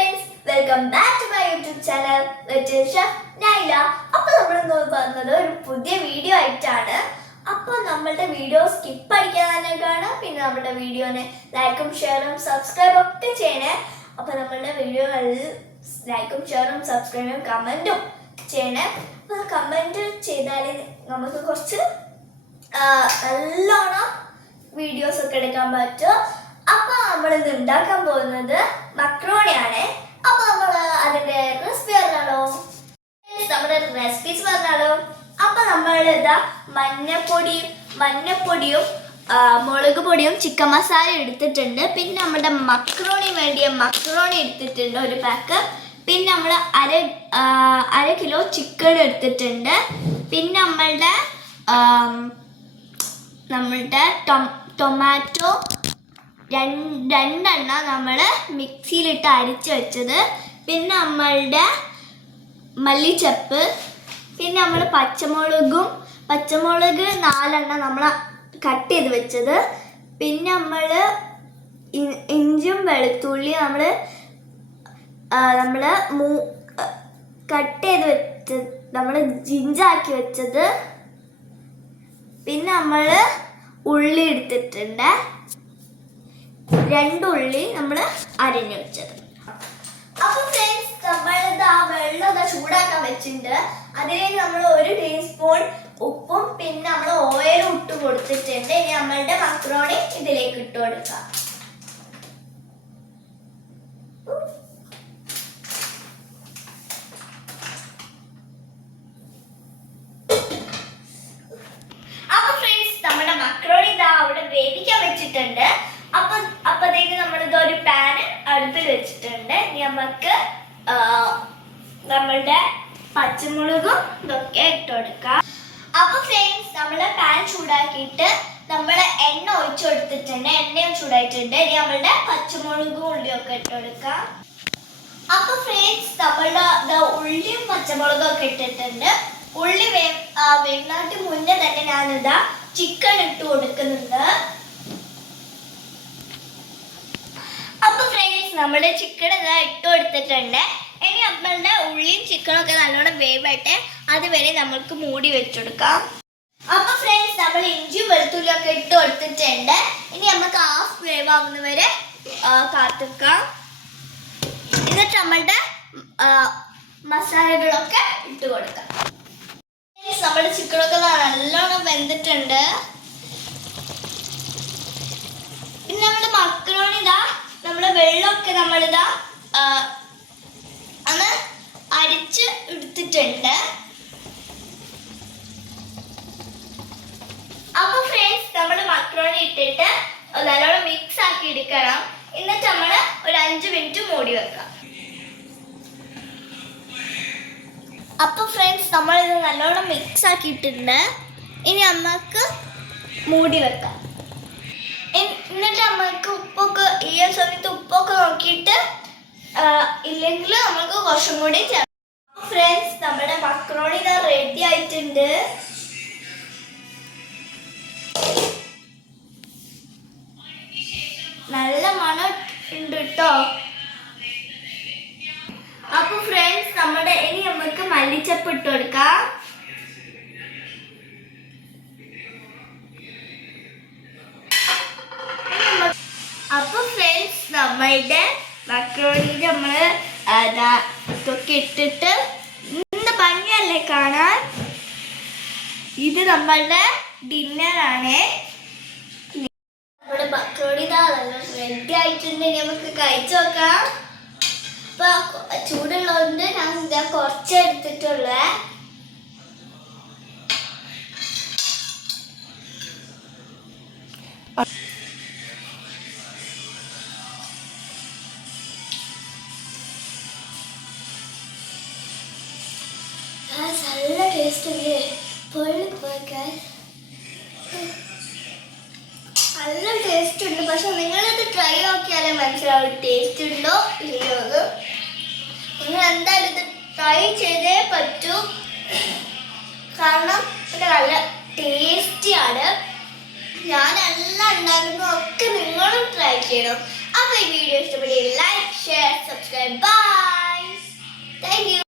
friends, welcome back to my YouTube channel, Little Chef Naila. അപ്പോൾ നമ്മൾ വന്നത് ഒരു പുതിയ വീഡിയോ ആയിട്ടാണ്. അപ്പോൾ നമ്മളുടെ വീഡിയോ സ്കിപ്പ് അടിക്കാതെ കാണാം. പിന്നെ നമ്മുടെ വീഡിയോനെ ലൈക്കും ഷെയറും സബ്സ്ക്രൈബും ഒക്കെ ചെയ്യണേ. അപ്പോൾ നമ്മളുടെ വീഡിയോകളിൽ ലൈക്കും ഷെയറും സബ്സ്ക്രൈബും കമൻറ്റും ചെയ്യണേ. അപ്പോൾ കമൻറ്റ് ചെയ്താലേ നമുക്ക് കുറച്ച് നല്ലോണം വീഡിയോസ് ഒക്കെ എടുക്കാൻ പറ്റും. അപ്പോൾ നമ്മൾ ഇന്ന് ഉണ്ടാക്കാൻ പോകുന്നത് മക്രോണിയാണ്. അപ്പോൾ നമ്മൾ അതിന്റെ റെസിപ്പി പറഞ്ഞാലോ, നമ്മുടെ റെസിപ്പീസ് പറഞ്ഞാലോ. അപ്പോൾ നമ്മൾ ഇതാ മഞ്ഞപ്പൊടിയും മുളക് പൊടിയും ചിക്കൻ മസാല എടുത്തിട്ടുണ്ട്. പിന്നെ നമ്മുടെ മക്രോണി വേണ്ടിയ മക്രോണി എടുത്തിട്ടുണ്ട് ഒരു പാക്ക്. പിന്നെ നമ്മൾ അര കിലോ ചിക്കൻ എടുത്തിട്ടുണ്ട്. പിന്നെ നമ്മളുടെ ടൊമാറ്റോ രണ്ടെണ്ണ നമ്മൾ മിക്സിയിലിട്ട് അരിച്ച് വെച്ചത്. പിന്നെ നമ്മളുടെ മല്ലിച്ചപ്പ്, പിന്നെ നമ്മൾ പച്ചമുളക് 4 നമ്മൾ കട്ട് ചെയ്ത് വെച്ചത്. പിന്നെ നമ്മൾ ഇഞ്ചും വെളുത്തുള്ളി നമ്മൾ കട്ട് ചെയ്ത് വെച്ചത്, നമ്മൾ ജിഞ്ചാക്കി വെച്ചത്. പിന്നെ നമ്മൾ ഉള്ളി എടുത്തിട്ടുണ്ട്, 2 ഉള്ളി നമ്മൾ അരിഞ്ഞു വെച്ചത്. അപ്പോൾ ഫ്രണ്ട്സ്, നമ്മളിത് ആ വെള്ളം ചൂടാക്കാൻ വെച്ചിട്ടുണ്ട്. അതിലേക്ക് നമ്മൾ 1 ടീസ്പൂൺ ഉപ്പും പിന്നെ നമ്മൾ ഓയിലും ഇട്ട് കൊടുത്തിട്ടുണ്ട്. ഇനി നമ്മളുടെ മക്രോണി ഇതിലേക്ക് ഇട്ട് കൊടുക്കാം. അപ്പൊ ഫ്രണ്ട്സ്, നമ്മുടെ മക്രോണി ഇതാ അവിടെ വേവിക്കാൻ വെച്ചിട്ടുണ്ട്. അപ്പത്തേക്ക് നമ്മളിത് ഒരു പാൻ അടുപ്പിൽ വെച്ചിട്ടുണ്ട്. ഇനി നമുക്ക് നമ്മളുടെ പച്ചമുളകും ഇതൊക്കെ ഇട്ട് കൊടുക്കാം. അപ്പൊ ഫ്രണ്ട്സ്, നമ്മള് പാൻ ചൂടാക്കിയിട്ട് നമ്മൾ എണ്ണ ഒഴിച്ചു കൊടുത്തിട്ടുണ്ട്. എണ്ണയും ചൂടായിട്ടുണ്ട്. ഇനി നമ്മളുടെ പച്ചമുളകും ഉള്ളിയും ഒക്കെ ഇട്ട് കൊടുക്കാം. അപ്പൊ ഫ്രണ്ട്സ്, നമ്മളുടെ ഉള്ളിയും പച്ചമുളകും ഒക്കെ ഇട്ടിട്ടുണ്ട്. ഉള്ളി വേവിനാട്ട് മുന്നേ തന്നെ ഞാനിതാ ചിക്കൻ ഇട്ട് കൊടുക്കുന്നുണ്ട്. അപ്പൊ ഫ്രണ്ട്സ്, നമ്മുടെ ചിക്കൻ ഇതാ ഇട്ട് കൊടുത്തിട്ടുണ്ട്. ഇനി നമ്മളുടെ ഉള്ളിയും ചിക്കനും ഒക്കെ നല്ലോണം വേവട്ടെ, അതുവരെ നമ്മൾക്ക് മൂടി വെച്ചെടുക്കാം. അപ്പൊ ഫ്രണ്ട്സ്, നമ്മൾ ഇഞ്ചിയും വെളുത്തുള്ളിയും ഒക്കെ ഇട്ട് കൊടുത്തിട്ടുണ്ട്. ഇനി നമുക്ക് ഹാഫ് വേവാവുന്നവരെ കാത്തിക്കാം. എന്നിട്ട് നമ്മളുടെ മസാലകളൊക്കെ ഇട്ട് കൊടുക്കാം. നമ്മുടെ ചിക്കനൊക്കെ നല്ലോണം വെന്തിട്ടുണ്ട്. പിന്നെ നമ്മുടെ മക്രോണി ഇതാ നമ്മുടെ വെള്ളമൊക്കെ നമ്മളിതാ ഒന്ന് അരിച്ച് എടുത്തിട്ടുണ്ട്. അപ്പൊ ഫ്രണ്ട്സ്, നമ്മൾ മക്രോണി ഇട്ടിട്ട് നല്ലോണം മിക്സ് ആക്കി എടുക്കണം. എന്നിട്ട് നമ്മൾ ഒരു 5 മിനിറ്റ് മൂടി വെക്കാം. അപ്പൊ ഫ്രണ്ട്സ്, നമ്മൾ ഇത് നല്ലോണം മിക്സ് ആക്കിയിട്ടുണ്ട്. ഇനി നമുക്ക് മൂടി വെക്കാം. എന്നിട്ട് നമുക്ക് ഉപ്പൊക്കെ ഈ സമയത്ത് ഉപ്പൊക്കെ നോക്കിയിട്ട് ഇല്ലെങ്കിൽ നമുക്ക് കുറച്ചും കൂടി ചേർക്കാം. ഫ്രണ്ട്സ്, നമ്മുടെ മക്രോണി ഇതാ റെഡി ആയിട്ടുണ്ട്. നല്ല മണം ഉണ്ട് കേട്ടോ. അപ്പൊ ഫ്രണ്ട്സ്, ഇനി നമുക്ക് മല്ലിച്ചപ്പ് ഇട്ട് കൊടുക്കാം. അപ്പൊ ഫ്രണ്ട്സ്, നമ്മളുടെ മക്രോണി നമ്മള് ഇതൊക്കെ ഇട്ടിട്ട് എന്ത് ഭംഗിയല്ലേ കാണാൻ. ഇത് നമ്മളുടെ ഡിന്നറാണ്. നമ്മുടെ മക്രോണി റെഡി ആയിട്ടുണ്ട്. നമുക്ക് കഴിച്ചു നോക്കാം. ഇപ്പൊ ചൂടുള്ളതുകൊണ്ട് ഞാൻ ഇതാ കുറച്ച് എടുത്തിട്ടുള്ളേ. നല്ല ടേസ്റ്റ് ഉണ്ട്. നല്ല ടേസ്റ്റ് ഉണ്ട്. പക്ഷെ നിങ്ങളിത് ട്രൈ നോക്കിയാലേ മനസ്സിലാവും ടേസ്റ്റ് ഉണ്ടോ ഇല്ലയോ. നിങ്ങൾ എന്തായാലും ഇത് ട്രൈ ചെയ്തേ പറ്റൂ. കാരണം ഇത് നല്ല ടേസ്റ്റിയാണ്. ഞാനെല്ലാം ഉണ്ടാക്കുന്നതൊക്കെ നിങ്ങളും ട്രൈ ചെയ്യണം. അപ്പോൾ ഈ വീഡിയോ ഇഷ്ടപ്പെട്ടെങ്കിൽ like, share, subscribe subscribe. Bye. Thank you.